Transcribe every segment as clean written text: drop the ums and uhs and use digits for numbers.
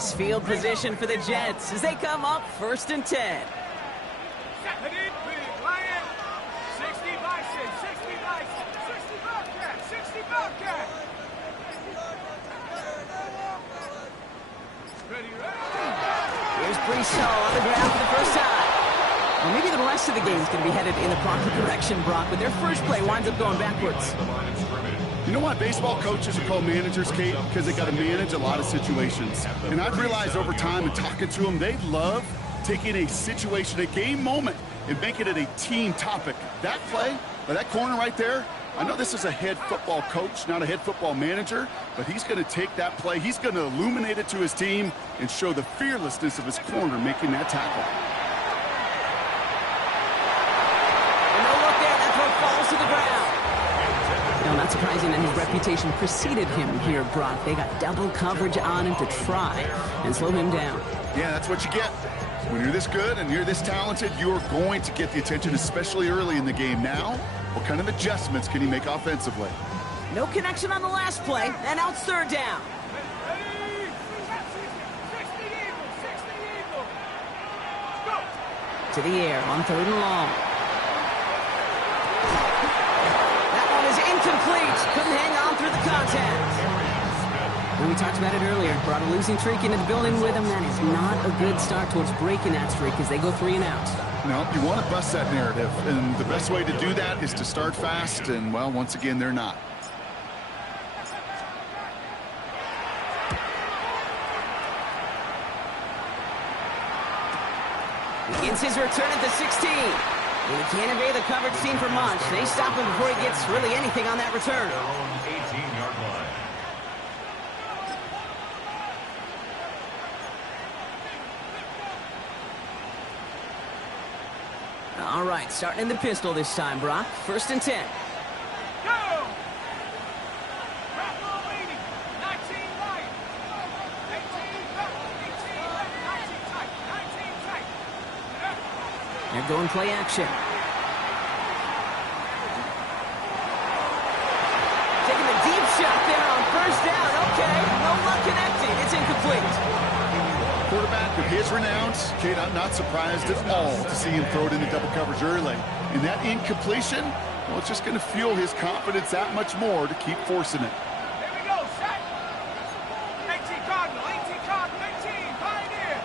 Nice field position for the Jets as they come up 1st and 10. Here's Breeshaw on the ground for the first time. Well, maybe the rest of the game is going to be headed in the proper direction, Brock, but their first play winds up going backwards. You know why baseball coaches are called managers, Kate? Because they got to manage a lot of situations. And I've realized over time and talking to them, they love taking a situation, a game moment, and making it a team topic. That play, or that corner right there, I know this is a head football coach, not a head football manager, but he's going to take that play, he's going to illuminate it to his team and show the fearlessness of his corner making that tackle. And no look there, that throw falls to the ground. No, not surprising that his reputation preceded him here, Brock. They got double coverage on him to try and slow him down. Yeah, that's what you get. When you're this good and you're this talented, you're going to get the attention, especially early in the game. Now, what kind of adjustments can he make offensively? No connection on the last play, and now it's 3rd down. To the air on 3rd and long. That one is incomplete. Couldn't hang on through the contact. And we talked about it earlier. Brought a losing streak into the building with him. That is not a good start towards breaking that streak as they go 3 and out. No, you want to bust that narrative, and the best way to do that is to start fast, and, well, once again, they're not. Begins his return at the 16. And he can't evade the coverage team for much. They stop him before he gets really anything on that return. 18-yard line. All right, starting in the pistol this time, Brock. 1st and 10. Go! Drop ball 80. 19 right. 18 left. 18 left. 19 tight. 19 tight. They're going play action. Taking a deep shot there on 1st down. Okay, no luck connecting. It's incomplete. Quarterback of his renown, Kate, I'm not surprised at all to see him throw it into double coverage early. And that incompletion, well, it's just going to fuel his confidence that much more to keep forcing it. Here we go. Set. 18 Cardinal. 18 Cardinal. 18. Pioneer.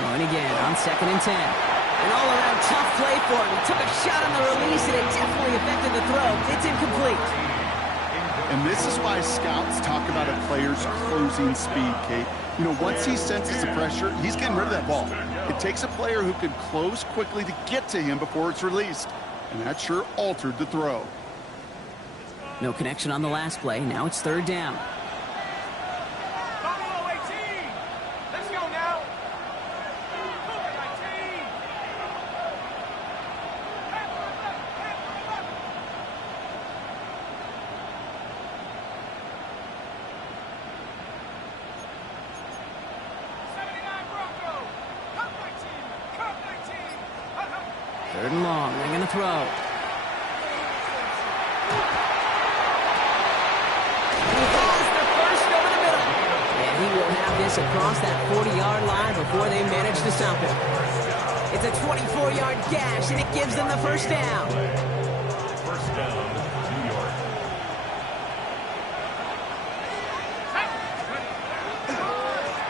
Going again on 2nd and 10. An all-around tough play for him. He took a shot on the release, and it definitely affected the throw. It's incomplete. And this is why scouts talk about a player's closing speed, Kate. You know, once he senses the pressure, he's getting rid of that ball. It takes a player who can close quickly to get to him before it's released. And that sure altered the throw. No connection on the last play. Now it's 3rd down. Buffalo 18. Let's go now. Cougar 19. Third and long. They're going to throw. He throws the first over the middle. And he will have this across that 40-yard line before they manage to stop him. It's a 24-yard gash, and it gives them the first down. First down, New York.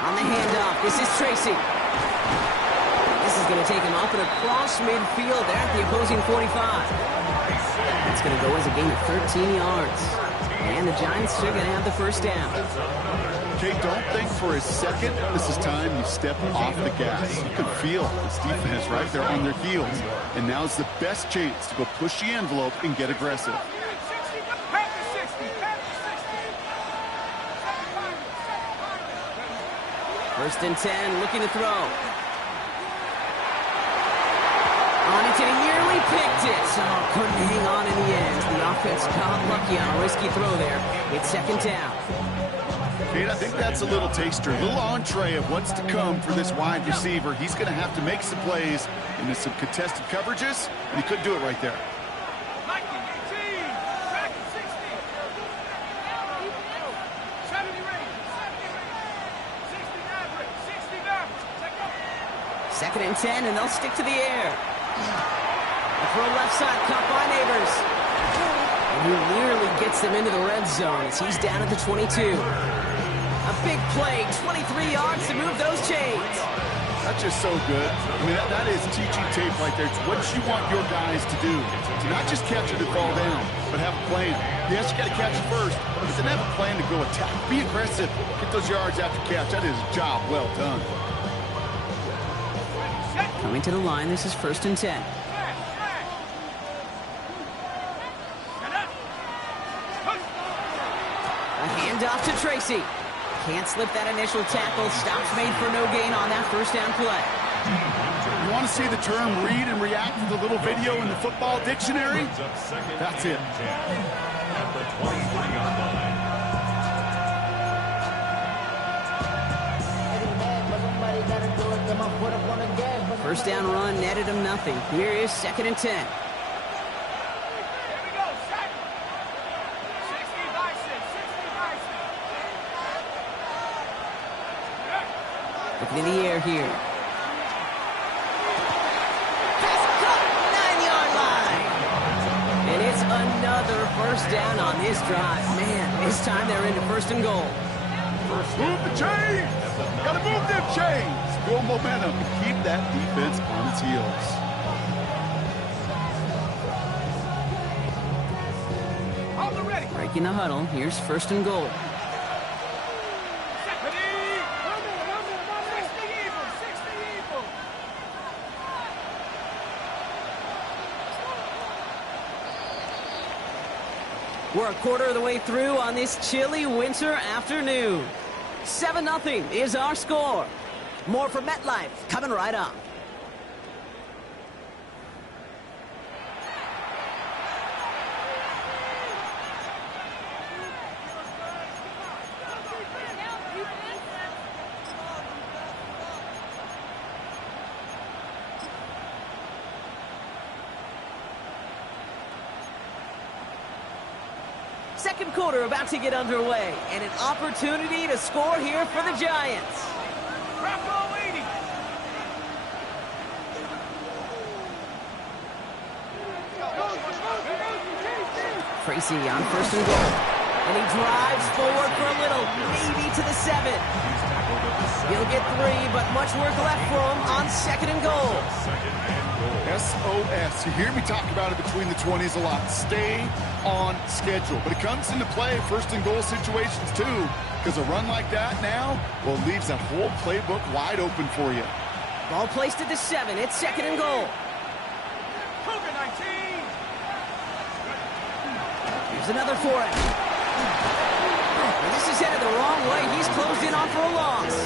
On the handoff, this is Tracy. This is going to take him up and across midfield there at the opposing 45. That's going to go as a gain of 13 yards. And the Giants are going to have the first down. Kate, don't think for a second this is time you step off the gas. You can feel this defense right there on their heels. And now's the best chance to go push the envelope and get aggressive. First and 10, looking to throw. On it, and he nearly picked it. Oh, couldn't hang on in the end. The offense got lucky on a risky throw there. It's 2nd down. Kate, I think that's a little taster, a little entree of what's to come for this wide receiver. He's going to have to make some plays into some contested coverages, and he couldn't do it right there. 2nd and 10, and they'll stick to the air. A throw left side, caught by Neighbors. And he nearly gets them into the red zone as he's down at the 22. A big play, 23 yards to move those chains. That's just so good. I mean, that is teaching tape right there. It's what you want your guys to do. To not just catch it and fall down, but have a plan. Yes, you got to catch it first, but then have a plan to go attack. Be aggressive. Get those yards after catch. That is a job well done. Coming to the line, this is 1st and 10. A handoff to Tracy. Can't slip that initial tackle. Stops made for no gain on that 1st down play. You want to see the term read and react to the little video in the football dictionary? That's it. At the 23-yard line. First down run netted him nothing. Here is 2nd and 10. Looking in the air here. Pass cut, 9-yard line. And it's another 1st down on this drive. Man, this time they're into 1st and goal. Move the chains. Got to move them chains. Build momentum and keep that defense on its heels. On the ready. Breaking the huddle. Here's 1st and goal. 60 evil, 60 evil. We're a quarter of the way through on this chilly winter afternoon. 7-0 is our score. More from MetLife coming right up. Second quarter about to get underway, and an opportunity to score here for the Giants. Bravo 80. Tracy on 1st and goal. And he drives forward for a little, maybe to the 7. He'll get 3, but much work left for him on 2nd and goal. SOS. You hear me talk about it between the 20s a lot. Stay on schedule. But it comes into play 1st and goal situations too. Because a run like that now, well, leaves that whole playbook wide open for you. Ball placed at the 7. It's 2nd and goal. Cougar 19. Here's another for him. This is headed the wrong way. He's closed in on for a loss.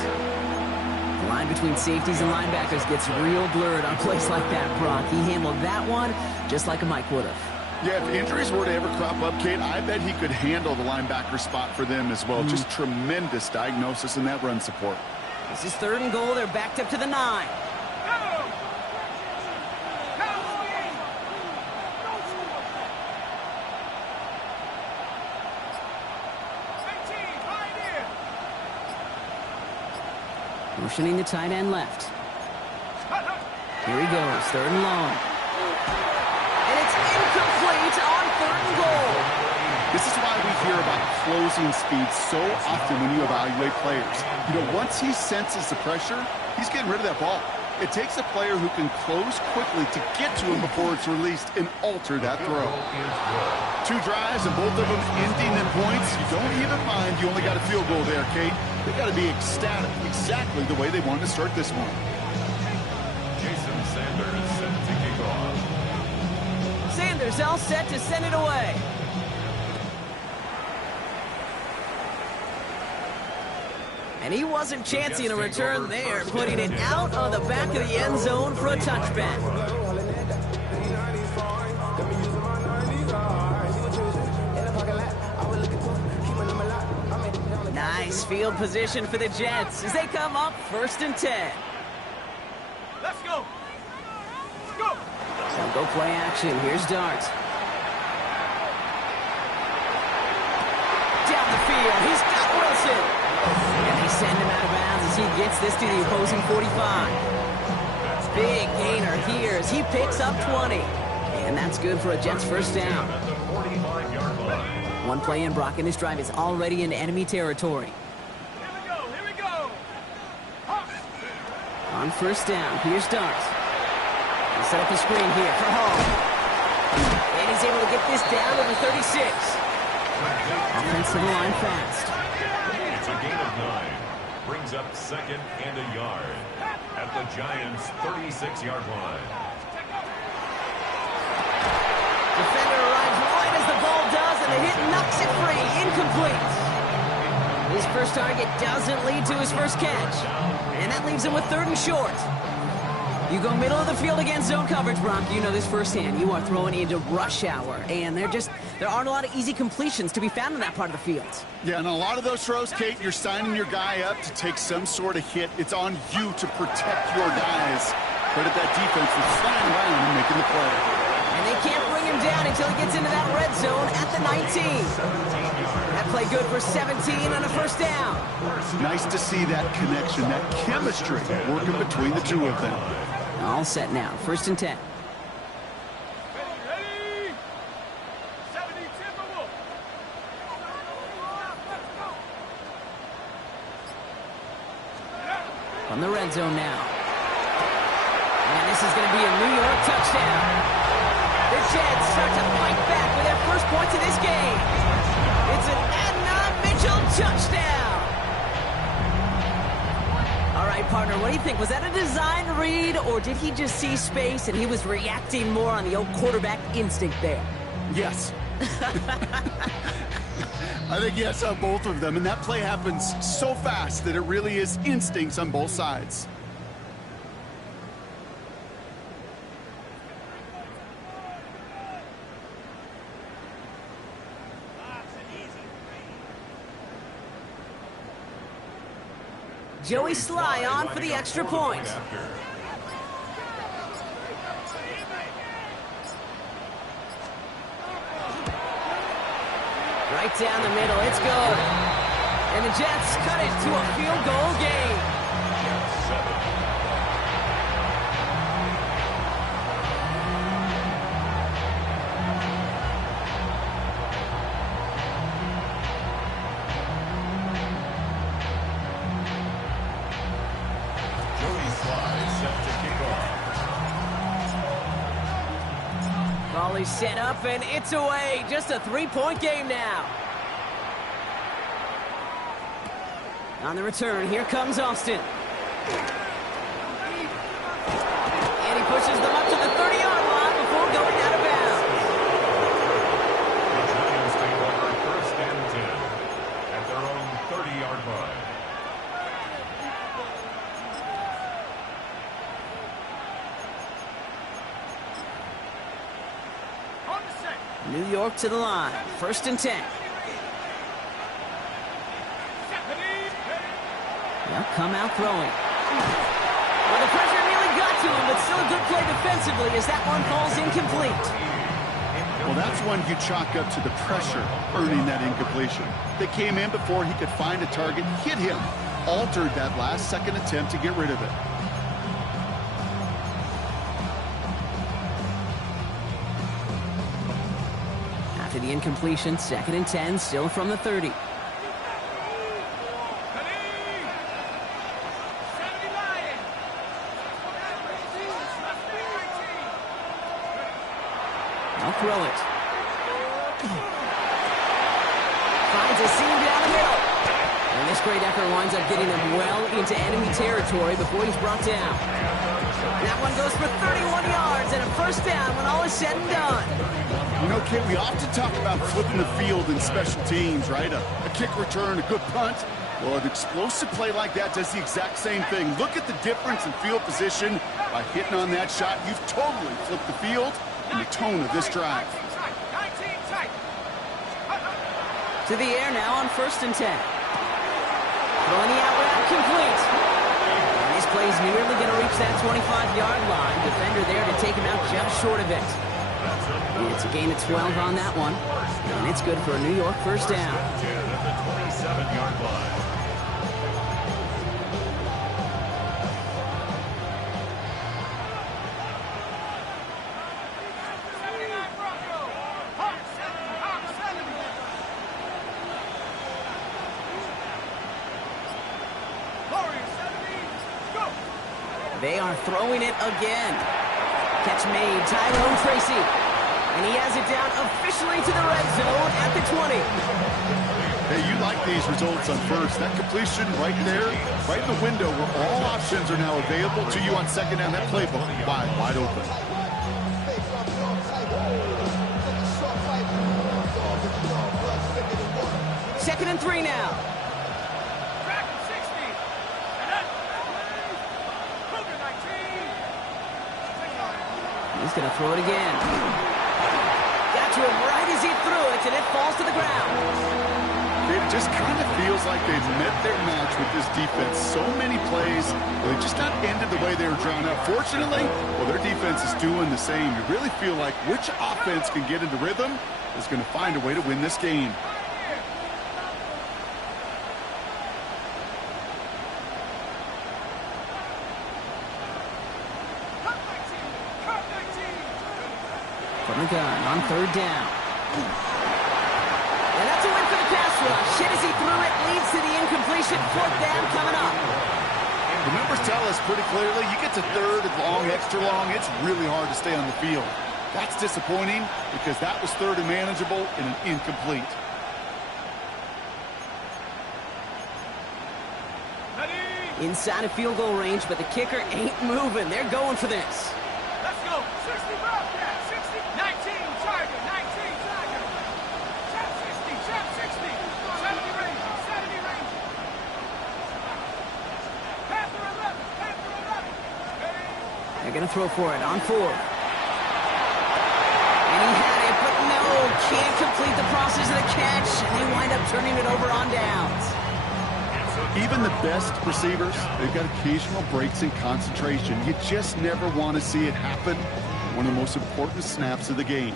The line between safeties and linebackers gets real blurred on plays like that, Brock. He handled that one just like a Mike would have. Yeah, if injuries were to ever crop up, Kate, I bet he could handle the linebacker spot for them as well. Just tremendous diagnosis in that run support. This is 3rd and goal. They're backed up to the 9. Go. Motioning the tight end left. Here he goes, 3rd and long. And it's incomplete on 3rd and goal. This is why we hear about closing speed so often when you evaluate players. You know, once he senses the pressure, he's getting rid of that ball. It takes a player who can close quickly to get to him before it's released and alter that throw. 2 drives and both of them ending in points. You don't even mind you only got a field goal there, Kate. They got to be ecstatic, exactly the way they wanted to start this one. Jason Sanders set to kick off. Sanders all set to send it away. And he wasn't chancing a return there, putting it out on the back of the end zone for a touchback. Nice field position for the Jets as they come up 1st and 10. Let's go. Go. They'll go play action. Here's Dart. Down the field. He's got Wilson. And they send him out of bounds as he gets this to the opposing 45. Big gainer here as he picks up 20. And that's good for a Jets first down. At the 45-yard line. One play in, Brock, and this drive is already in enemy territory. Here we go. On first down, here's Dart. He'll set up a screen here for Hall. And he's able to get this down to the 36. Offense to the line fast. It's a gain of 9. Brings up 2nd and a yard. At the Giants' 36-yard line. Defender arrives right as the ball does, and the hit knocks it free. Incomplete. His first target doesn't lead to his first catch. And that leaves him with 3rd and short. You go middle of the field against zone coverage, Brock. You know this firsthand. You are throwing into rush hour, and there aren't a lot of easy completions to be found in that part of the field. Yeah, and a lot of those throws, Kate, you're signing your guy up to take some sort of hit. It's on you to protect your guys. Credit that defense for flying around and making the play. And they can't bring him down until he gets into that red zone at the 19. That play good for 17 and a first down. Nice to see that connection, that chemistry working between the two of them. All set now. 1st and 10. Ready. 70 Timberwolves. From the red zone now. And this is going to be a New York touchdown. The Jets start to fight back with their first points of this game. It's an Adnan Mitchell touchdown. All right, partner, what do you think? Was that a design read, or did he just see space and he was reacting more on the old quarterback instinct there? Yes. I think yes on both of them, and that play happens so fast that it really is instincts on both sides. Joey Sly on for the extra point. Right down the middle, it's good. And the Jets cut it to a field goal game. Joey Sly set to kick off. Volley set up, and it's away. Just a 3-point game now. On the return, here comes Austin. And he pushes them up to the 30-yard line before going out of bounds. The Giants take over 1st and 10 at their own 30-yard line. On the set. New York to the line. 1st and 10. They'll come out throwing. Well, the pressure nearly got to him, but still a good play defensively as that one falls incomplete. Well, that's one you chalk up to the pressure earning that incompletion. They came in before he could find a target, hit him, altered that last-second attempt to get rid of it. After the incompletion, 2nd and 10, still from the 30. I'll throw it. Finds a seam down the middle. And this great effort winds up getting him well into enemy territory before he's brought down. That one goes for 31 yards and a first down when all is said and done. You know, Kit, we often talk about flipping the field in special teams, right? A kick return, a good punt. Well, an explosive play like that does the exact same thing. Look at the difference in field position. By hitting on that shot, you've totally flipped the field and the tone of this drive. 19 tight. To the air now on 1st and 10. Throwing the out route complete. And this play's nearly going to reach that 25-yard line. Defender there to take him out just short of it. And it's a gain of 12 on that one. And it's good for a New York first down. 10 at the 27-yard line. They are throwing it again. Catch made, Tyrone Tracy. And he has it down officially to the red zone at the 20. Hey, you like these results on first. That completion right there, right in the window where all options are now available to you on second down. That playbook wide open. Second and 3 now. Track 60. And that's Cougar 19. He's going to throw it again. Got to him right as he threw it, and it falls to the ground. It just kind of feels like they've met their match with this defense. So many plays, they just not ended the way they were drawn up. Fortunately, well, their defense is doing the same. You really feel like which offense can get into rhythm is going to find a way to win this game. From the gun on third down. And that's a win for the pass rush. Hit as he threw it, leads to the incompletion. Fourth down coming up. The numbers tell us pretty clearly, you get to third and long, extra long, it's really hard to stay on the field. That's disappointing because that was third and manageable and an incomplete. Inside of field goal range, but the kicker ain't moving. They're going for this. Let's go. 60 Bobcat. 60. 19 Tiger. 19 Tiger. Trap 60. Trap 60. 70 Ranger. 70 Ranger. Panther 11. Panther 11. They're going to throw for it on fourth. And he had it, but no, can't complete the process of the catch. And they wind up turning it over on downs. Even the best receivers, they've got occasional breaks in concentration. You just never want to see it happen. One of the most important snaps of the game.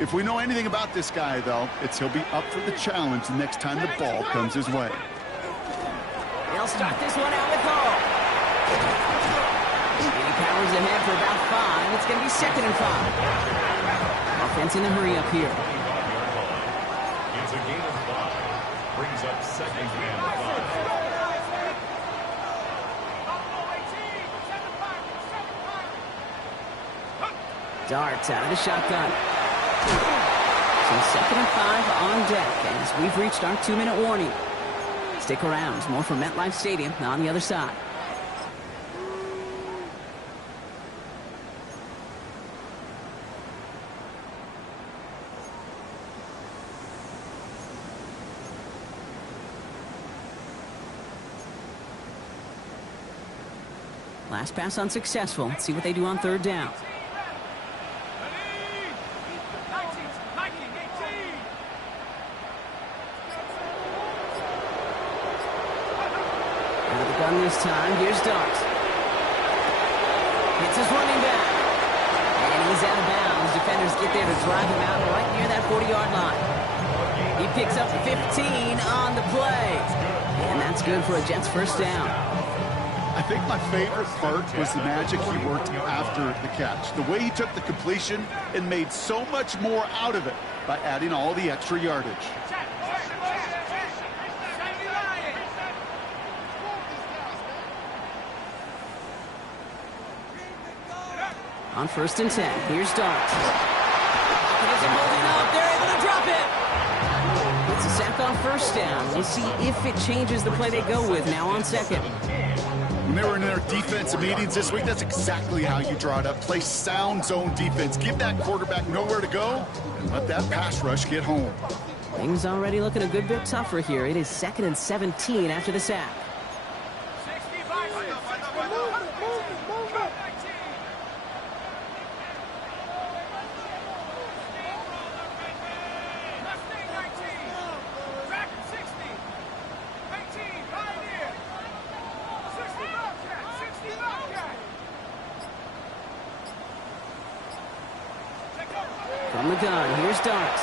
If we know anything about this guy, though, it's he'll be up for the challenge the next time the ball comes his way. They'll start this one out with Hall. And he powers ahead for about 5. It's going to be second and 5. Offense in the hurry up here. It's a gain of 5. Brings up second and 5. Darts out of the shotgun. So second and 5 on deck as we've reached our 2-minute warning. Stick around. More from MetLife Stadium on the other side. Last pass unsuccessful. Let's see what they do on third down. This time, here's Dart. Hits his running back. And he's out of bounds. Defenders get there to drive him out right near that 40-yard line. He picks up 15 on the play. And that's good for a Jets first down. I think my favorite part was the magic he worked after the catch. The way he took the completion and made so much more out of it by adding all the extra yardage. On first and 10, here's Dart. Isn't holding up. They're able to drop it. It's a sack on first down. We'll see if it changes the play they go with now on second. When they were in their defensive meetings this week, that's exactly how you draw it up. Play sound zone defense. Give that quarterback nowhere to go and let that pass rush get home. Things already looking a good bit tougher here. It is second and 17 after the sack. From the gun, here's Dart.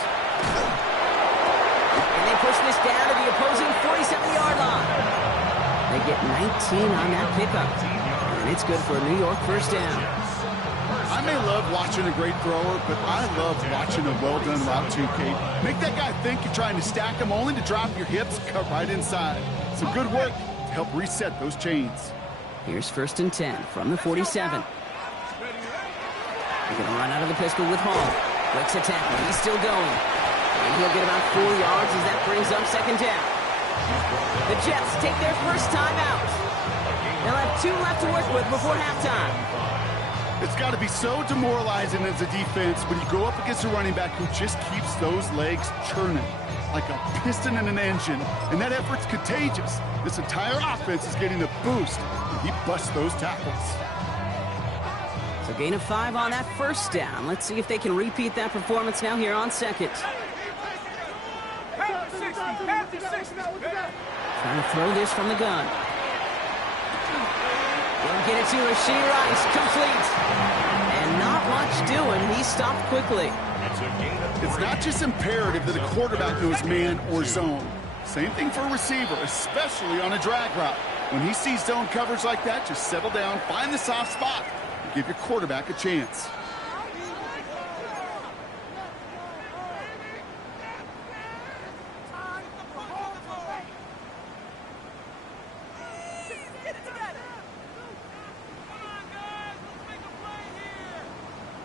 And they push this down to the opposing 47-yard line. They get 19 on that pickup. And it's good for a New York first down. I may love watching a great thrower, but I love watching a well-done route too, Kate. Make that guy think you're trying to stack him only to drop your hips, cut right inside. Some good work to help reset those chains. Here's 1st and 10 from the 47. They're going to run out of the pistol with Hall. Wicks a tackle. He's still going. And he'll get about 4 yards as that brings up 2nd down. The Jets take their first time out. They'll have 2 left to work with before halftime. It's got to be so demoralizing as a defense when you go up against a running back who just keeps those legs churning like a piston in an engine, and that effort's contagious. This entire offense is getting a boost when he busts those tackles. So gain of 5 on that 1st down. Let's see if they can repeat that performance now here on 2nd. Trying to throw this from the gun. He'll get it to Rashee Rice, complete. And not much doing. He stopped quickly. It's not just imperative that a quarterback knows man or zone. Same thing for a receiver, especially on a drag route. When he sees zone coverage like that, just settle down, find the soft spot, and give your quarterback a chance.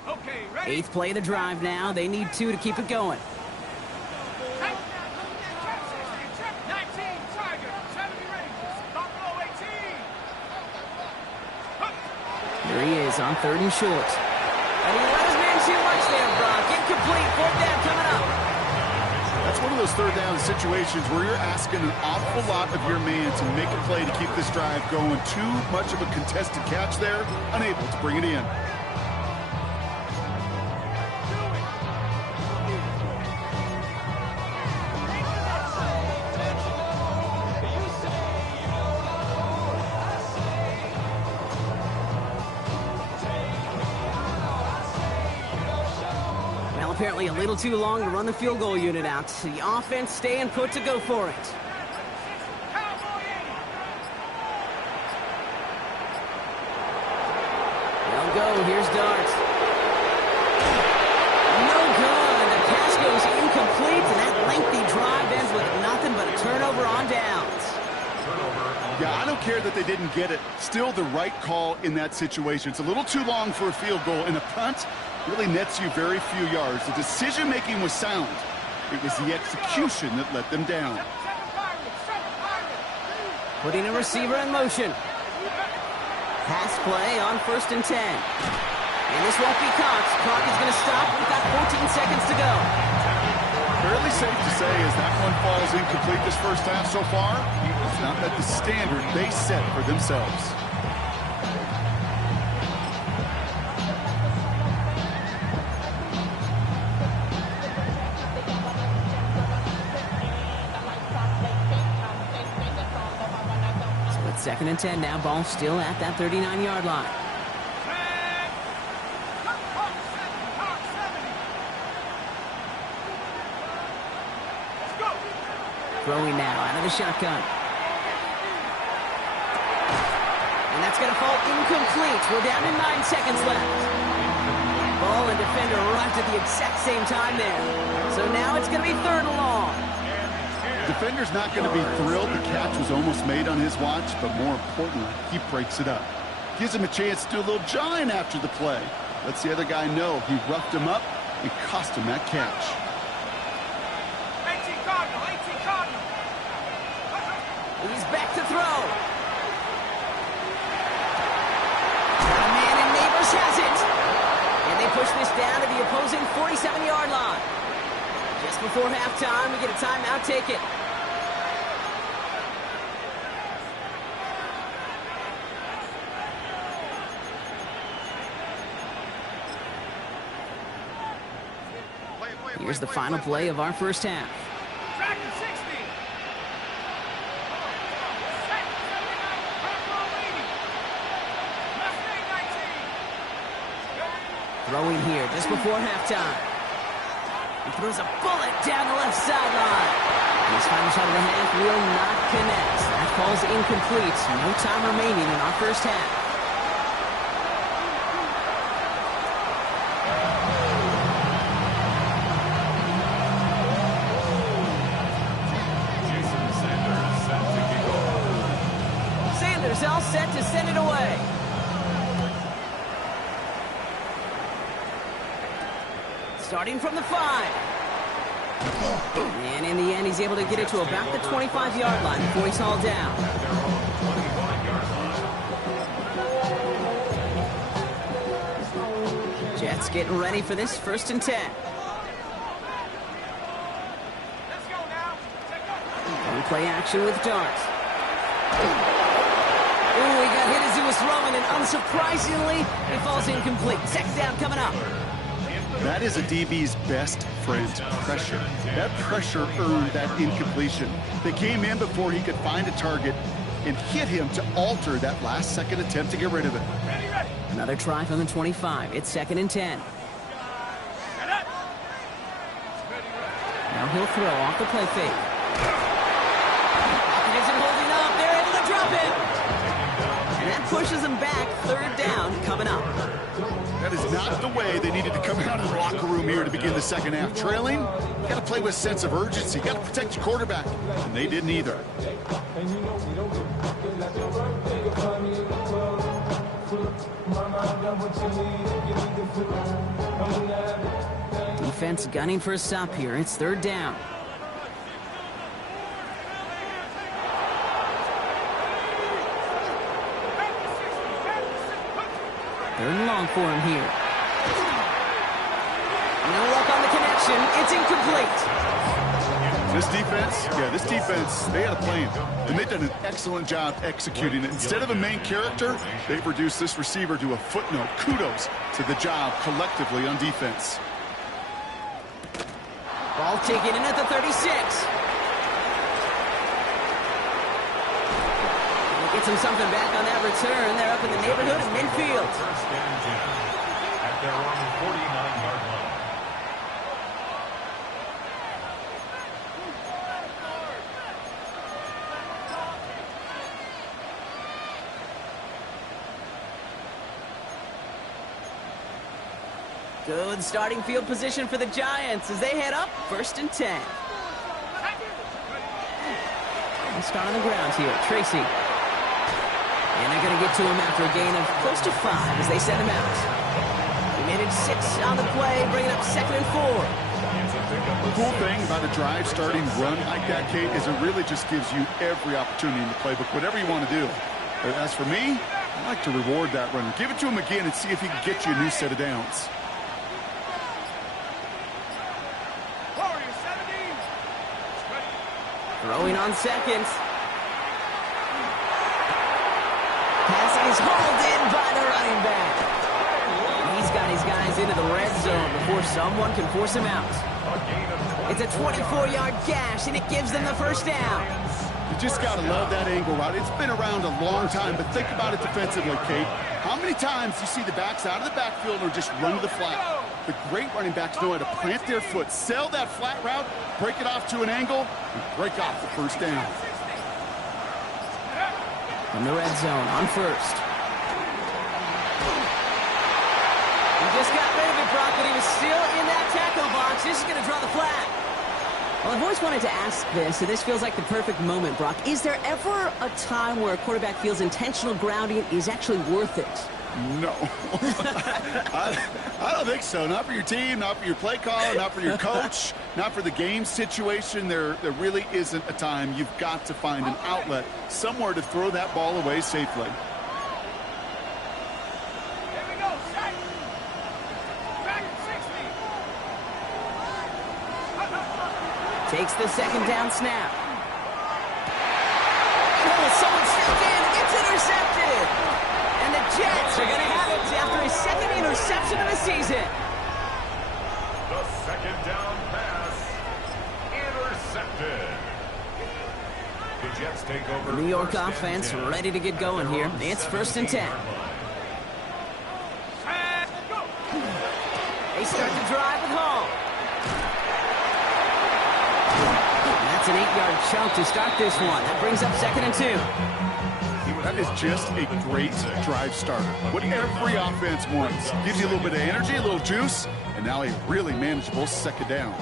Okay, 8th play of the drive now. They need 2 to keep it going. 19 Tiger, 70 Rangers, Buffalo 18. Here he is on 3rd and short. And he let his man too much there, Brock. Incomplete. 4th down coming up. That's one of those 3rd down situations where you're asking an awful lot of your man to make a play to keep this drive going. Too much of a contested catch there, unable to bring it in. Apparently a little too long to run the field goal unit out. The offense staying put to go for it. They'll go. Here's Dart. No good. The pass goes incomplete, and that lengthy drive ends with nothing but a turnover on downs. Yeah, I don't care that they didn't get it. Still the right call in that situation. It's a little too long for a field goal, and a punt really nets you very few yards. The decision-making was sound. It was the execution that let them down. Putting a receiver in motion. Pass play on 1st and 10. And this won't be caught. Clock is going to stop. We've got 14 seconds to go. Fairly safe to say as that one falls incomplete this first half so far, it's not met the standard they set for themselves. So it's 2nd and 10 now. Ball still at that 39-yard line. Throwing now out of the shotgun. And that's going to fall incomplete. We're down to 9 seconds left. Ball and defender arrived at the exact same time there. So now it's going to be 3rd and long. Defender's not going to be thrilled the catch was almost made on his watch, but more importantly, he breaks it up. Gives him a chance to do a little jawing after the play. Lets the other guy know he roughed him up and cost him that catch. He's back to throw. Got a man, and Neighbors has it. And they push this down to the opposing 47-yard line. Just before halftime, we get a timeout. Take it. Here's the final play of our first half. Throwing here just before halftime. He throws a bullet down the left sideline. And his final shot of the half will not connect. That falls incomplete. No time remaining in our first half. receivers all set to send it away. Starting from the 5. And in the end, he's able to get it to about the 25-yard line before he's hauled down. Jets getting ready for this 1st and 10. Play action with darts. Ooh, he got hit as he was throwing, and unsurprisingly, it falls incomplete. Second down coming up. That is a DB's best friend, pressure. That pressure earned that incompletion. They came in before he could find a target and hit him to alter that last-second attempt to get rid of it. Another try from the 25. It's 2nd and 10. Now he'll throw off the play fake. Isn't holding up. They're able to drop it. And that pushes them back. 3rd down coming up. That is not the way they needed to come out of the locker room here to begin the second half. Trailing, you got to play with sense of urgency. You got to protect your quarterback. And they didn't either. Defense gunning for a stop here. It's 3rd down. 3rd and long for him here. No luck on the connection. It's incomplete. This defense, they had a plan. And they've done an excellent job executing it. Instead of a main character, they've reduced this receiver to a footnote. Kudos to the job collectively on defense. Ball taken in at the 36. Gets him something back on that return. They're up in the neighborhood of midfield. 1st and 10 at their own 49-yard line. Good starting field position for the Giants as they head up 1st and 10. We'll start on the ground here. Tracy. And they're going to get to him after a gain of close to 5 as they send him out. He managed 6 on the play, bringing up 2nd and 4. The cool thing about a drive starting run like that, Kate, is it really just gives you every opportunity in the playbook, whatever you want to do. But as for me, I like to reward that runner. Give it to him again and see if he can get you a new set of downs. Throwing on 2nd. Pass is hauled in by the running back. He's got his guys into the red zone before someone can force him out. It's a 24-yard gash, and it gives them the 1st down. You just got to love that angle route. It's been around a long time, but think about it defensively, Kate. How many times you see the backs out of the backfield or just run to the flat? The great running backs know how to plant their foot, sell that flat route, break it off to an angle, and break off the 1st down. From the red zone on 1st. He just got rid of it, Brock, but he was still in that tackle box. This is going to draw the flag. Well, I've always wanted to ask this, and this feels like the perfect moment, Brock. Is there ever a time where a quarterback feels intentional grounding is actually worth it? No. I don't think so. Not for your team, not for your play caller, not for your coach, not for the game situation. There really isn't a time. You've got to find an outlet, somewhere to throw that ball away safely. Takes the 2nd down snap. Oh, someone stepped in. It's intercepted. And the Jets are going to have it after his 2nd interception of the season. The 2nd down pass intercepted. The Jets take over. The New York offense ready to get going here. It's 1st and 10. They start the drive with Hall. That's an 8-yard chunk to start this one. That brings up 2nd and 2. That is just a great drive starter. What every offense wants. Gives you a little bit of energy, a little juice, and now a really manageable 2nd down.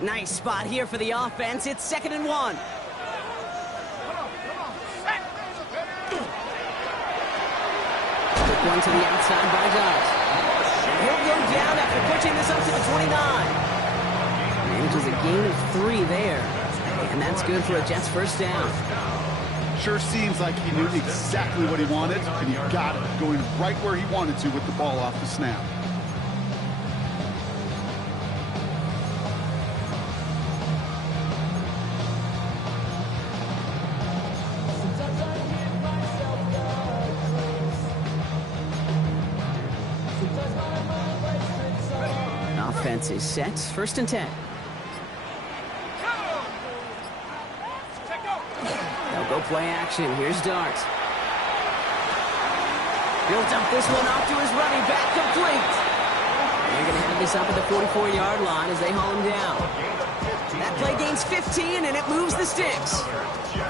Nice spot here for the offense. It's 2nd and 1. one to the outside by Dart. And he'll go down after pushing this up to the 29. Manages a gain of 3 there. And that's good for a Jets first down. Sure seems like he knew exactly what he wanted, and he got it, going right where he wanted to with the ball off the snap. Offense is set. First and 10. They'll go play action. Here's Dart. He'll dump this one off to his running back, complete. They're going to have this up at the 44-yard line as they haul him down. That play gains 15, and it moves the sticks.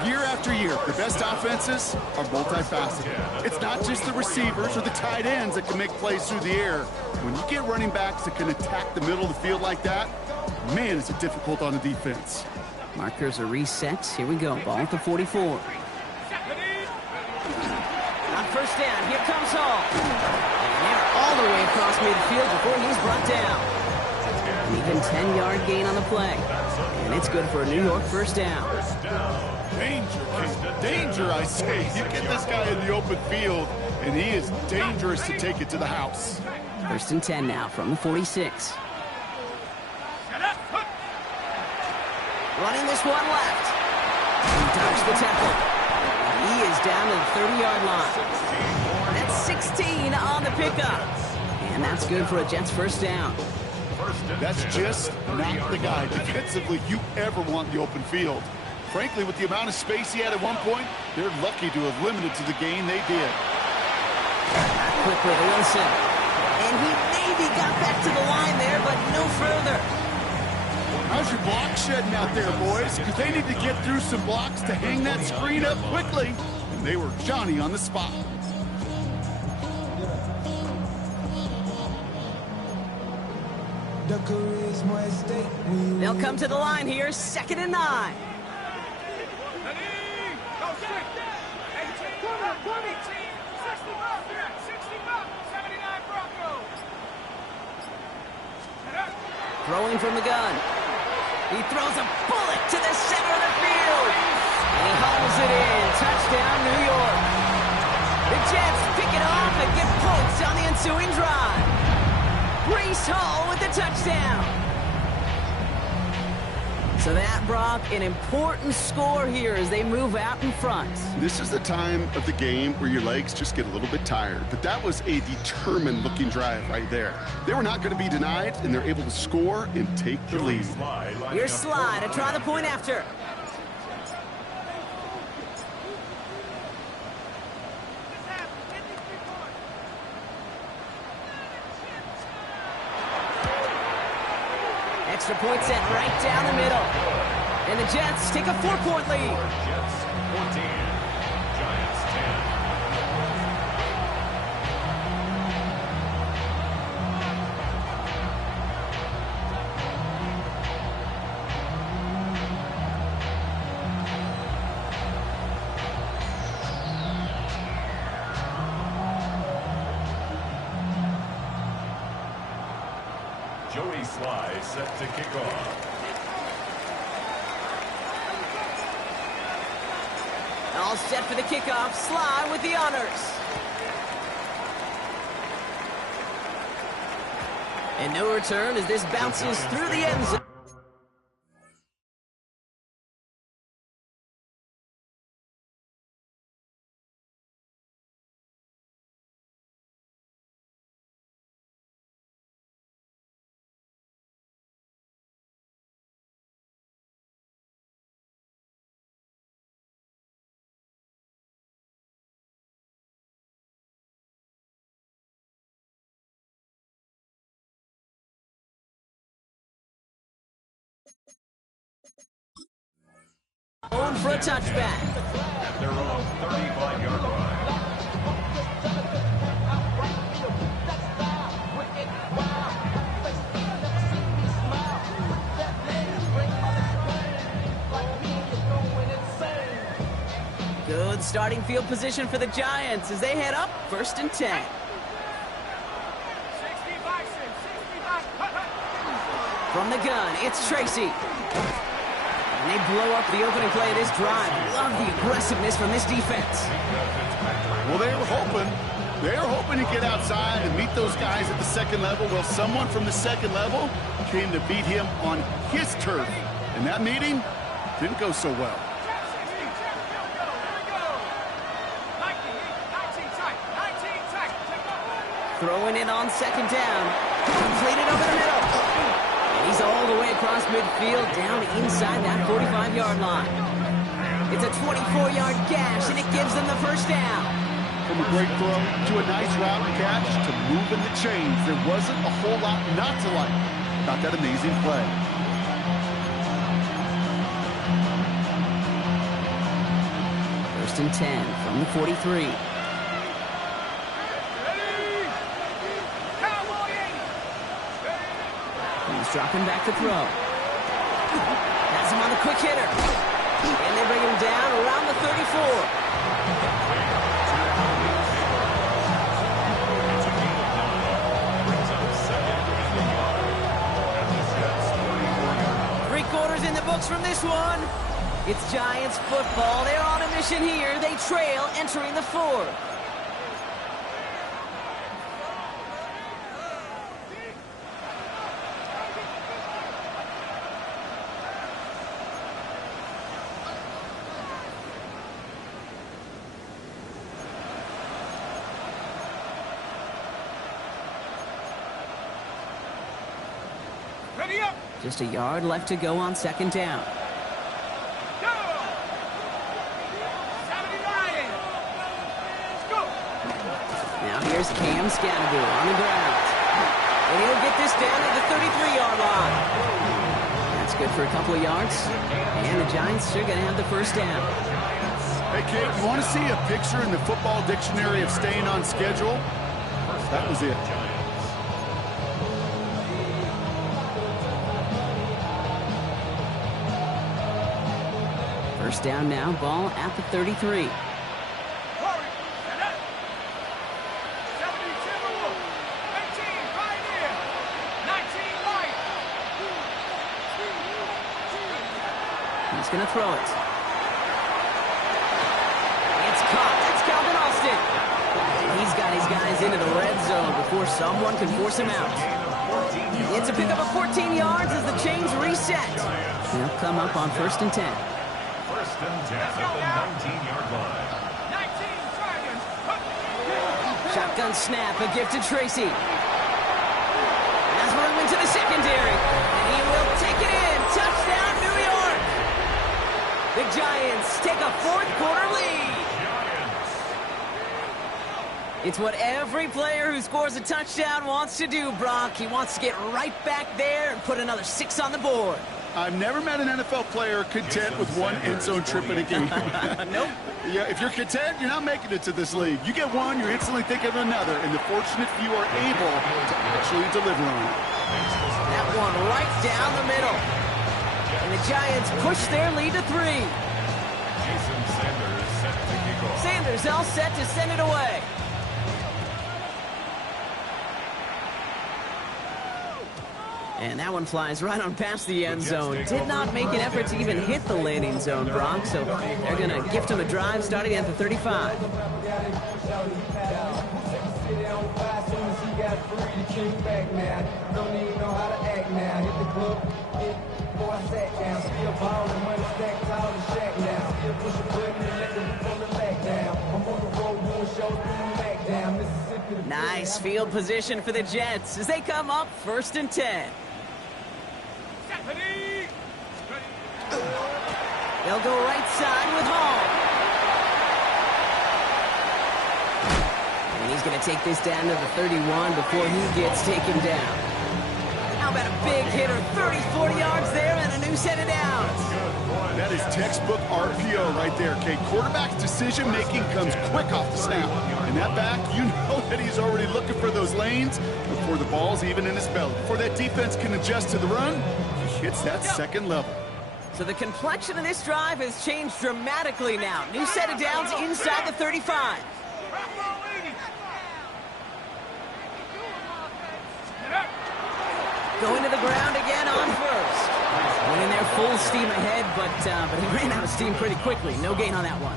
Year after year, the best offenses are multifaceted. It's not just the receivers or the tight ends that can make plays through the air. When you get running backs that can attack the middle of the field like that, man, is it difficult on the defense. Markers are reset. Here we go. Ball at the 44. On first down, here comes Hall. And they're all the way across midfield before he's brought down. An even 10-yard gain on the play. And it's good for a New York first down. Danger, danger, I say. You get this guy in the open field, and he is dangerous to take it to the house. First and 10 now from the 46. Running this one left. He dodged the tackle. He is down to the 30-yard line. That's 16 on the pickup. And that's good for a Jets first down. That's just not the guy defensively you ever want in the open field. Frankly, with the amount of space he had at one point, they're lucky to have limited to the gain they did. Quickly to Wilson. And he maybe got back to the line there, but no further. How's your block shedding out there, boys? Because they need to get through some blocks to hang that screen up quickly. And they were Johnny on the spot. They'll come to the line here, 2nd and 9. Throwing from the gun. He throws a bullet to the center of the field. And he hauls it in. Touchdown, New York. The Jets pick it off and get points on the ensuing drive. Breece Hall with the touchdown. So that, Brock, an important score here as they move out in front. This is the time of the game where your legs just get a little bit tired. But that was a determined-looking drive right there. They were not going to be denied, and they're able to score and take the lead. Here's Sly to try the point after. Extra point set right down the middle. And the Jets take a 4-point lead. Jets 14, Giants 10. Joey Sly set to kick off. All set for the kickoff. Sly with the honors. And no return as this bounces through the end zone. On for a touchback. At their own 35-yard line. Good starting field position for the Giants as they head up 1st and 10. From the gun, it's Tracy. And they blow up the opening play of this drive. Love the aggressiveness from this defense. Well, they were hoping to get outside and meet those guys at the second level. Well, someone from the second level came to beat him on his turf. And that meeting didn't go so well. Throwing it on second down. Completed over the middle. And he's all the way across midfield, down inside that 45-yard line. It's a 24-yard gash, and it gives them the first down. From a great throw to a nice route and catch to moving the chains, there wasn't a whole lot not to like about that amazing play. First and 10 from the 43. He's dropping back to throw. Has him on the quick hitter. And they bring him down around the 34. Three-quarters in the books from this one. It's Giants football. They're on a mission here. They trail entering the fourth. Ready up. Just a yard left to go on second down. Go. 79. Let's go. Now here's Cam Scannable on the ground. And he'll get this down at the 33-yard line. That's good for a couple of yards. And the Giants are going to have the first down. Hey, Kate, you want to see a picture in the football dictionary of staying on schedule? That was it. First down now, ball at the 33. Hurry. Set up. 72. 18 right here. 19 right. He's going to throw it. It's caught. That's Calvin Austin. And he's got his guys into the red zone before someone can force him out. It's a pickup of 14 yards as the chains reset. They'll come up on first and 10. First and 10 at the 19-yard line. 19 targets. Shotgun snap, a gift to Tracy. Has room into the secondary. And he will take it in. Touchdown, New York. The Giants take a fourth-quarter lead. It's what every player who scores a touchdown wants to do, Brock. He wants to get right back there and put another 6 on the board. I've never met an NFL player content with one end zone trip in a game. Nope. Yeah, if you're content, you're not making it to this league. You get one, you're instantly thinking of another, and the fortunate few are able to actually deliver on it. That one right down the middle. And the Giants push their lead to 3. Jason Sanders set to kick off. Sanders all set to send it away. And that one flies right on past the end zone. Did not make an effort to even hit the landing zone, Brock. So they're going to gift him a drive starting at the 35. Nice field position for the Jets as they come up first and 10. They'll go right side with Hall. And he's going to take this down to the 31 before he gets taken down. How about a big hitter, 30, 40 yards there and a new set of downs. That is textbook RPO right there, Kate. Quarterback's decision-making comes quick off the snap. And that back, you know that he's already looking for those lanes before the ball's even in his belly. Before that defense can adjust to the run, he hits that second level. So the complexion of this drive has changed dramatically now. New set of downs inside the 35. going to the ground again on first. Went in there full steam ahead, but he ran out of steam pretty quickly. No gain on that one.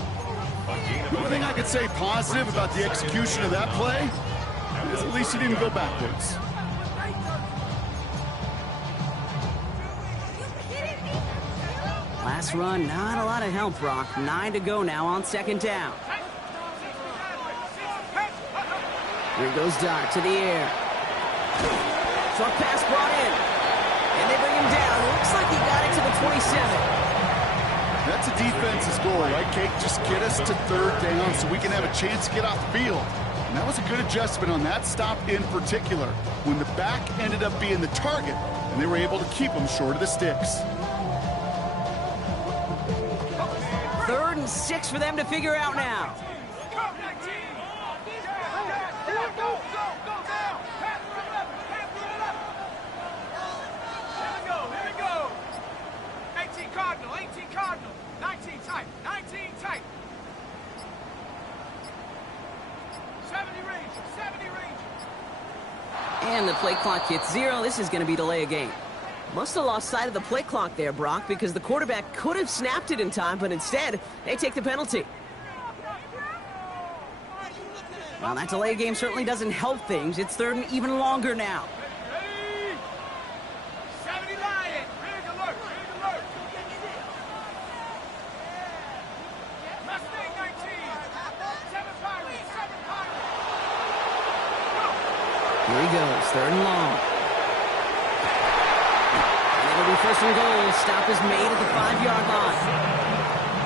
The only thing I could say positive about the execution of that play is at least he didn't go backwards. Last run, not a lot of help, Brock. 9 to go now on second down. Here goes Dart to the air. Short pass brought in. And they bring him down. Looks like he got it to the 27. That's a defense's goal, right, Kate? Just get us to third down so we can have a chance to get off the field. And that was a good adjustment on that stop in particular, when the back ended up being the target, and they were able to keep him short of the sticks. 3rd and 6 for them to figure out now. Cardinal, 18 Cardinal, 19 tight, 19 tight. 70 range, 70 range. And the play clock hits 0. This is going to be delay a game. Must have lost sight of the play clock there, Brock, because the quarterback could have snapped it in time, but instead, they take the penalty. Well, that delay game certainly doesn't help things. It's 3rd and even longer now. 70 Lion, big alert, big alert. Mustang 19, 7 Pirates, 7 Pirates. Here he goes, 3rd and long. And it'll be 1st and goal. Stop is made at the 5-yard line.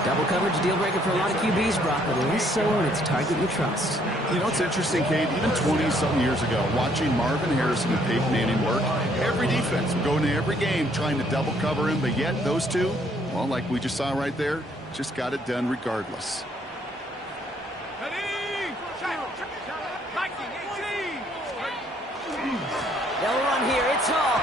Double coverage, deal breaker for a lot of QBs, Brock, but less so when it's a target you trust. You know, it's interesting, Kate, even 20-something years ago, watching Marvin Harrison and Peyton Manning work, every defense would go into every game trying to double cover him, but yet those two, well, like we just saw right there, just got it done regardless. Ready? Viking 18. They'll run here, it's Hall.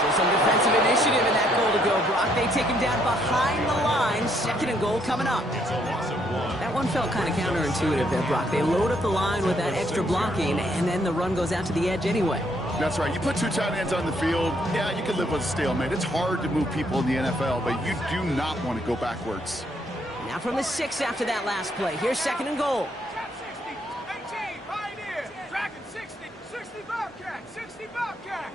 So some defensive initiative in that goal to go, Brock. They take him down behind the line. 2nd and goal coming up. It's a loss of 1. That one felt kind of counterintuitive there, Brock. They load up the line with that extra blocking, and then the run goes out to the edge anyway. That's right. You put 2 tight ends on the field, yeah, you can live with a stalemate. It's hard to move people in the NFL, but you do not want to go backwards. Now from the 6 after that last play. Here's 2nd and goal. Trap 60, 18, Pioneer. Dragon 60, 60 Bobcat, 60 Bobcat.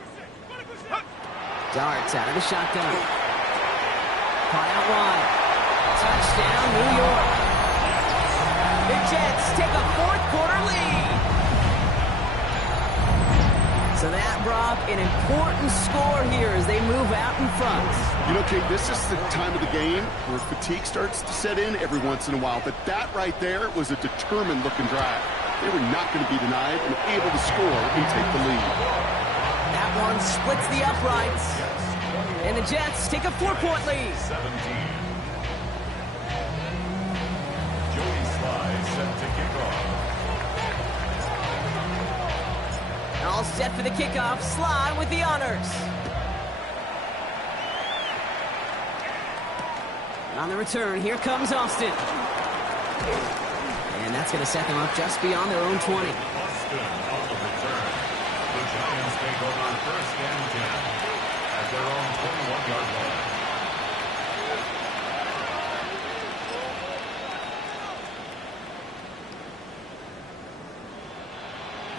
Darts out of the shotgun. Caught out wide. Touchdown, New York. The Jets take a 4th quarter lead. So that, Brock, an important score here as they move out in front. You know, Kate, this is the time of the game where fatigue starts to set in every once in a while, but that right there was a determined-looking drive. They were not going to be denied and able to score and take the lead. That one splits the uprights. And the Jets take a 4-point lead. 17. Joey Sly set to kick off. All set for the kickoff. Sly with the honors. And on the return, here comes Austin. And that's going to set them up just beyond their own 20. Austin on the return. The Giants take over 1st and 10 at their own 21-yard line.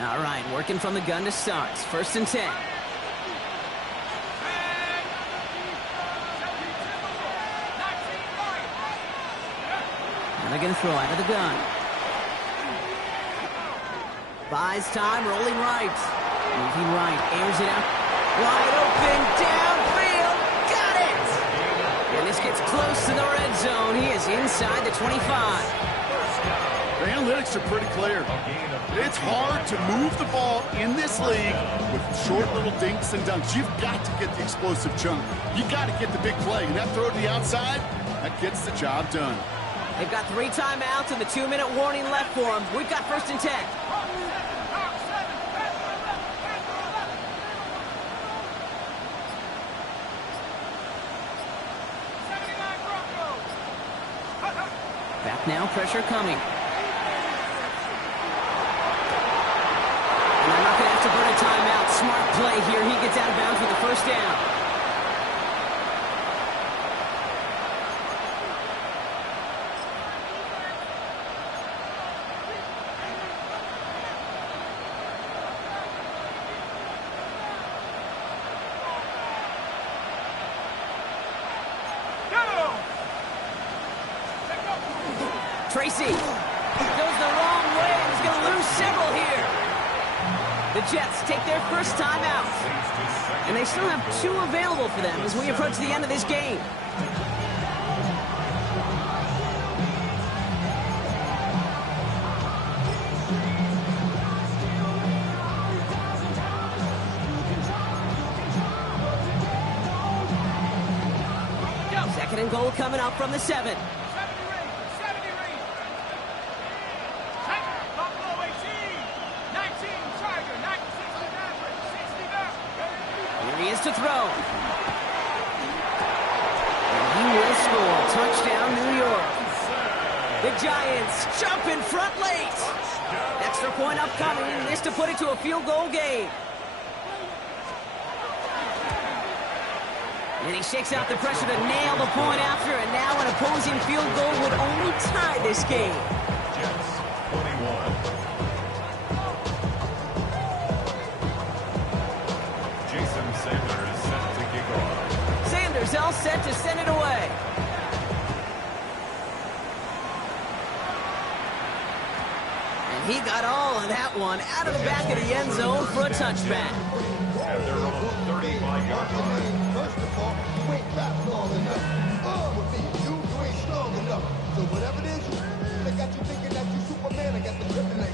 All right, working from the gun to start. 1st and 10. Now they're going to throw out of the gun. Buys time, rolling right. Moving right, airs it out. Wide open, downfield, got it! And this gets close to the red zone. He is inside the 25. The analytics are pretty clear. It's hard to move the ball in this league with short little dinks and dunks. You've got to get the explosive chunk. You've got to get the big play. And that throw to the outside, that gets the job done. They've got 3 timeouts and the 2-minute warning left for them. We've got 1st and 10. Back now, pressure coming. And they're not going to have to burn a timeout. Smart play here. He gets out of bounds with the first down. Tracy goes the wrong way and is going to lose several here. The Jets take their first time out. And they still have 2 available for them as we approach the end of this game. Second and goal coming up from the 7. He is to throw. And he will score. Touchdown, New York. The Giants jump in front late. Extra point upcoming. This to put it to a field goal game. And he shakes out the pressure to nail the point after. And now an opposing field goal would only tie this game. Jets 21. Sanders set to kick off. Sanders all set to send it away. And he got all of that one out of the back of the end zone for a touchback. At their own 35-yard line. First of all, you ain't fast long enough. With me, you ain't strong enough. So whatever it is, I got you thinking that you Superman. I got the kryptonite.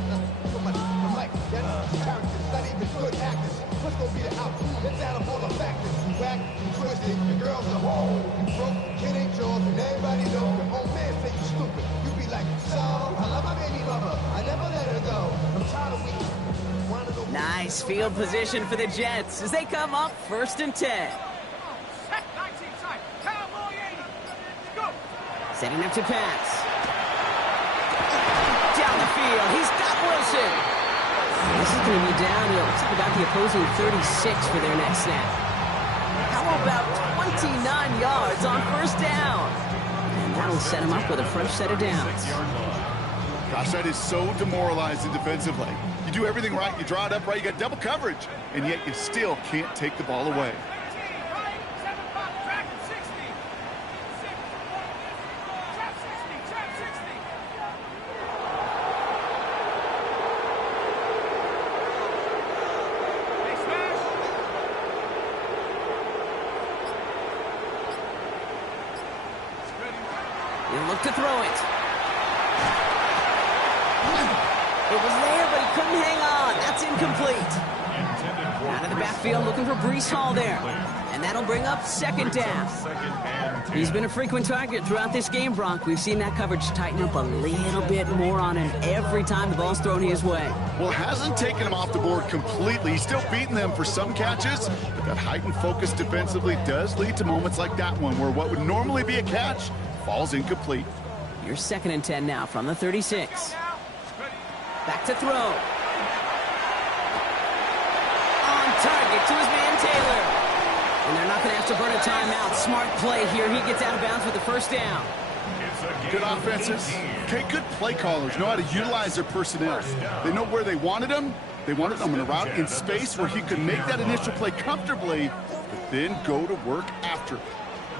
I'm like, that's characters, not even good actors. What's gonna be the outcome? It's out of all the factors. You whack, you twisted, your girl's a hoe. You broke, kid ain't yours, and everybody knows your own man say you stupid. You be like, so, I love my baby mama. I never let her go. I'm tired of weak. Nice field position for the Jets as they come up 1st and 10. Setting up to pass. Down the field, he's got Wilson. This is going to be down to about the opposing 36 for their next snap. How about 29 yards on first down? And that'll set him up with a fresh set of downs. Gosh, that is so demoralizing defensively. You do everything right, you draw it up right, you got double coverage, and yet you still can't take the ball away. He'll look to throw it. It was there, but he couldn't hang on. That's incomplete. Out of the backfield, looking for Breece Hall there. And that'll bring up 2nd down. He's been a frequent target throughout this game, Bronk. We've seen that coverage tighten up a little bit more on him every time the ball's thrown his way. Well, it hasn't taken him off the board completely. He's still beating them for some catches, but that heightened focus defensively does lead to moments like that one where what would normally be a catch falls incomplete. You're 2nd and 10 now from the 36. Back to throw. On target to his man Taylor. And they're not going to have to burn a timeout. Smart play here. He gets out of bounds with the first down. Good offenses. Okay, good play callers know how to utilize their personnel. They know where they wanted him. They wanted him in a route in space where he could make that initial play comfortably, but then go to work after.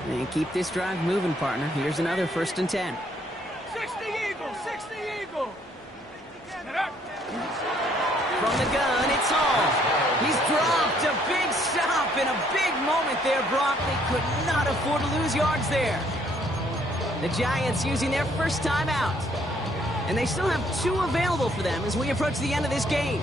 And keep this drive moving, partner. Here's another 1st and 10. 60 Eagle, 60 Eagle. From the gun, it's Hall. He's dropped a big stop and a big moment there, Brock. They could not afford to lose yards there. The Giants using their first time out. And they still have 2 available for them as we approach the end of this game.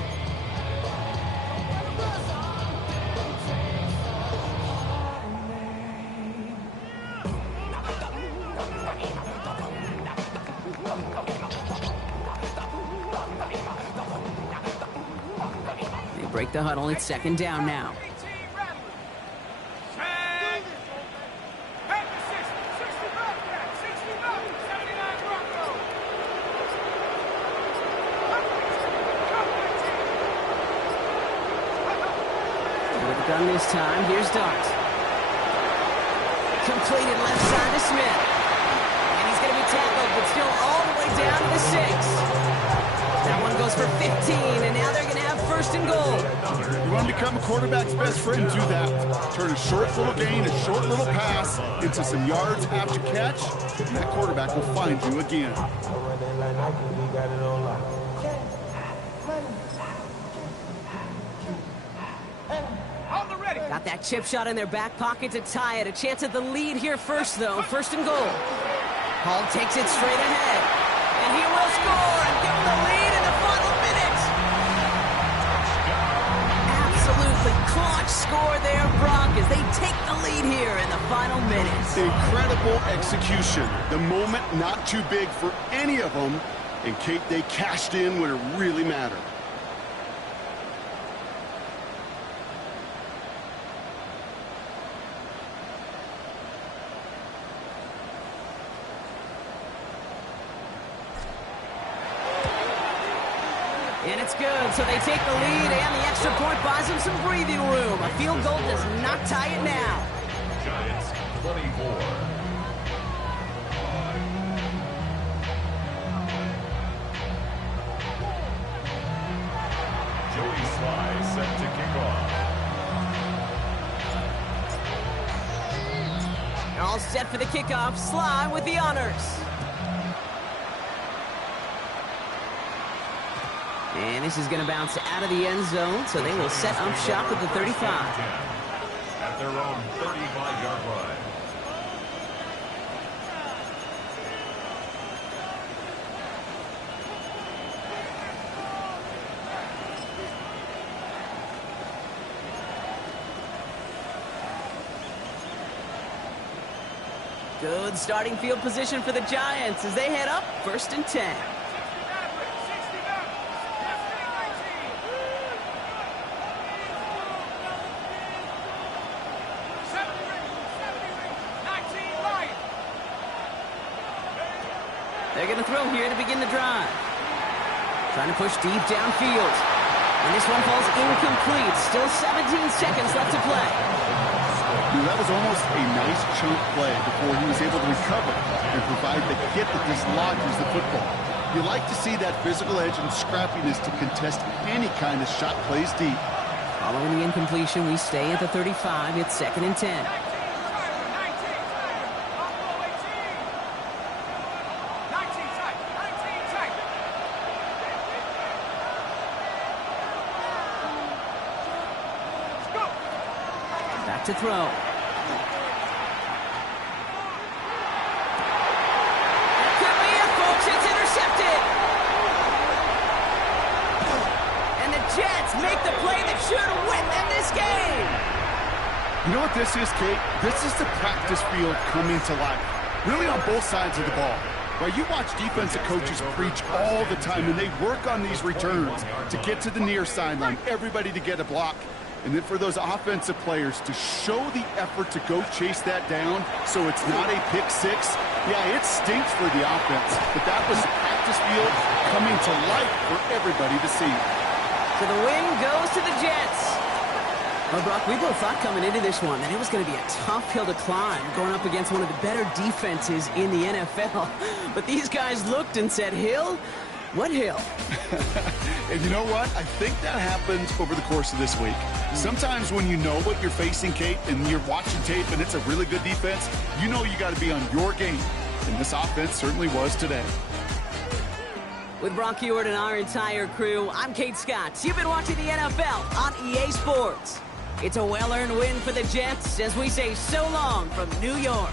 Break the huddle. It's 2nd down now. done this time. Here's Dart. Completed left side to Smith. And he's going to be tackled, but still all the way down to the 6. That one goes for 15, and now they're going to have first and goal. You want to become a quarterback's best friend, do that. Turn a short little gain, a short little pass into some yards after catch, and that quarterback will find you again. On the ready. Got that chip shot in their back pocket to tie it. A chance at the lead here first, though. First and goal. Hall takes it straight ahead. And he will score and give them the lead in the final minute. Absolutely clutch score there, Brock, as they take the lead here in the final minutes. Incredible execution. The moment not too big for any of them. And Kate, they cashed in when it really mattered. And it's good, so they take the lead, and the extra point buys them some breathing room. A field goal does not tie it now. Giants 24. Joey Sly set to kick off. All set for the kickoff. Sly with the honors. And this is going to bounce out of the end zone, so they will set up shop at the 35. At their own 35-yard line. Good starting field position for the Giants as they head up first and 10. They're going to throw here to begin the drive. Trying to push deep downfield. And this one falls incomplete. Still 17 seconds left to play. That was almost a nice chunk play before he was able to recover and provide the hit that dislodges the football. You like to see that physical edge and scrappiness to contest any kind of shot plays deep. Following the incompletion, we stay at the 35. It's second and 10. Back to throw. That could be it, folks. It's intercepted. And the Jets make the play that should win them this game. You know what this is, Kate? This is the practice field coming to life. Really on both sides of the ball. Right, you watch defensive coaches preach all the time, and they work on these returns to get to the near sideline, everybody to get a block. And then for those offensive players to show the effort to go chase that down so it's not a pick six, yeah, it stinks for the offense. But that was the practice field coming to life for everybody to see. So the win goes to the Jets. Well, Brock, we both thought coming into this one that it was going to be a tough hill to climb going up against one of the better defenses in the NFL. But these guys looked and said, Hill? What hill? And you know what? I think that happens over the course of this week. Sometimes when you know what you're facing, Kate, and you're watching tape and it's a really good defense, you know you got to be on your game. And this offense certainly was today. With Brock Huard and our entire crew, I'm Kate Scott. You've been watching the NFL on EA Sports. It's a well-earned win for the Jets as we say so long from New York.